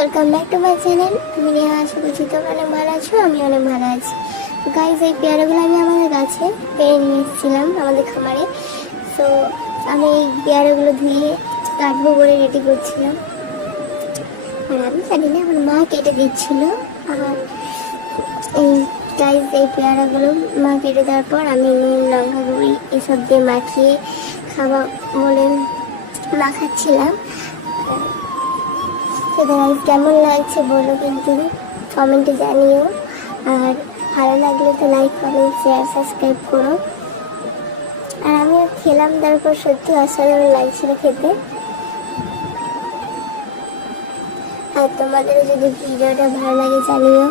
Welcome back to my channel. আমি নেহা, আশা করছি তোমরা অনেক ভালো আছো, আমি অনেক ভালো আছি। তো গাইজ, এই পেয়ারাগুলো আমি আমাদের গাছে পেরে নিয়ে এসেছিলাম আমাদের খামারে। তো আমি এই পেয়ারাগুলো ধুয়ে কাটবো বলে রেডি করছিলাম, আর আমি জানি না, আমার মা কেটে দিচ্ছিল। আর এই গাইজ, এই পেয়ারাগুলো মা কেটে দেওয়ার পর আমি নুন, লঙ্কা গুঁড়ি এসব দিয়ে মাখিয়ে খাওয়া বলে মাখাচ্ছিলাম। তো গাইজ, কেমন লাগছে বলো কিন্তু কমেন্টে জানিও, আর ভালো লাগলে তো লাইক, কমেন্ট, শেয়ার, সাবস্ক্রাইব করো। আর আমিও খেলাম, তারপর সত্যি অসাধারণ লাগছিল খেতে। আর তোমাদের যদি ভিডিওটা ভালো লাগে জানিও।